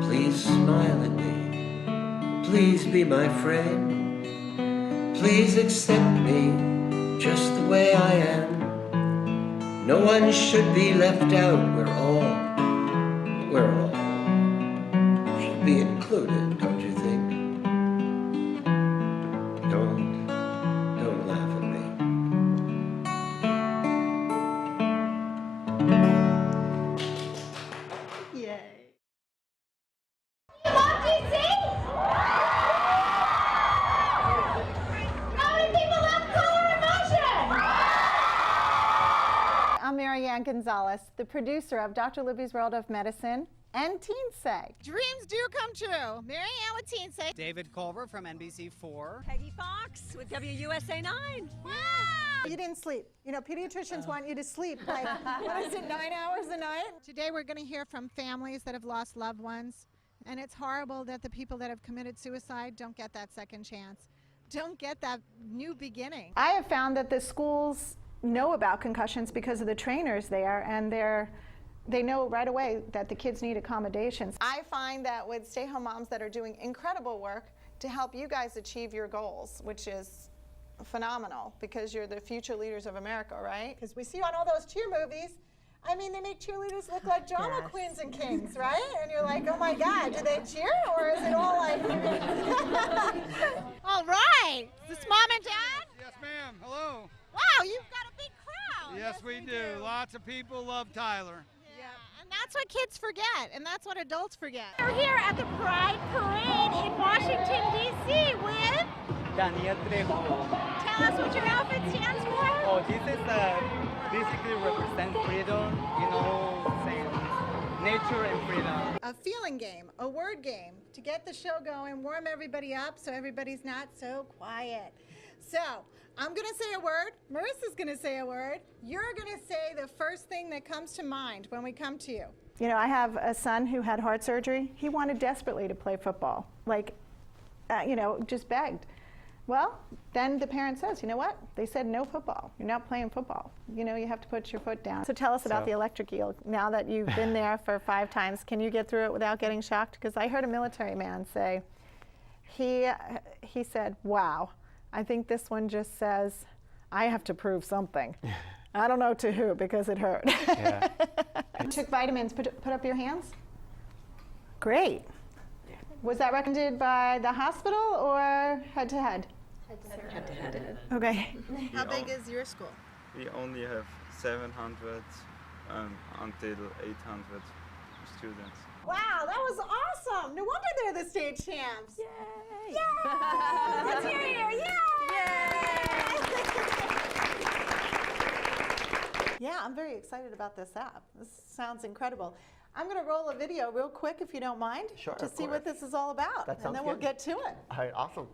Please smile at me. Please be my friend. Please accept me just the way I am. No one should be left out. We're all should be included, don't you think? Don't laugh at me. Yay. Love DC? How many people love color and motion? I'm Mariann Gonzalez, the producer of Dr. Libby's World of Medicine and Teen Seg. Dreams do come true. Mariann with Teen Seg. David Culver from NBC4. Peggy Fox with WUSA 9. Wow! You didn't sleep. You know, pediatricians want you to sleep like, what is it, 9 hours a night? Today we're going to hear from families that have lost loved ones. And it's horrible that the people that have committed suicide don't get that second chance. Don't get that new beginning. I have found that the schools know about concussions because of the trainers there, and they know right away that the kids need accommodations. I find that with stay-home moms that are doing incredible work to help you guys achieve your goals, which is phenomenal because you're the future leaders of America, right? Because we see on all those cheer movies, I mean, they make cheerleaders look like drama queens and kings, right? And you're like, oh my God, do they cheer or is it all like... All right. Is this mom and dad? Yes, ma'am. Hello. Wow, you've got a big crowd. Yes, we do. Lots of people love Tyler. And that's what kids forget, and that's what adults forget. We're here at the Pride Parade in Washington, D.C. with... Daniel Trejo. Tell us what your outfit stands for. Oh, this is basically represents freedom, you know, saying nature and freedom. A feeling game, a word game, to get the show going, warm everybody up so everybody's not so quiet. So, I'm going to say a word, Marissa's going to say a word, you're going to say the first thing that comes to mind when we come to you. You know, I have a son who had heart surgery. He wanted desperately to play football. Like, just begged. Well, then the parent says, you know what? They said no football. You're not playing football. You have to put your foot down. So tell us about the electric eel. Now that you've been there for 5 times, can you get through it without getting shocked? Because I heard a military man say, he said, wow, I think this one just says, I have to prove something. I don't know to who, because it hurt. Yeah. Took vitamins. Put up your hands. Great. Was that recommended by the hospital or head-to-head? Head-to-head. Okay. How big is your school? We only have 700 until 800 students. Wow, that was awesome. No wonder they're the state champs. Yay! Yay! Let's hear it. Yay! Yeah, I'm very excited about this app. This sounds incredible. I'm going to roll a video real quick, if you don't mind, to see what this is all about. And then we'll get to it. All right, awesome.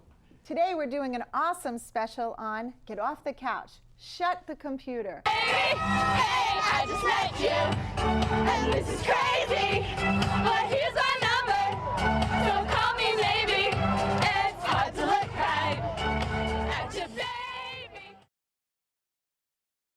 Today we're doing an awesome special on Get Off the Couch, Shut the Computer. Hey, I just met you, and this is crazy, but here's what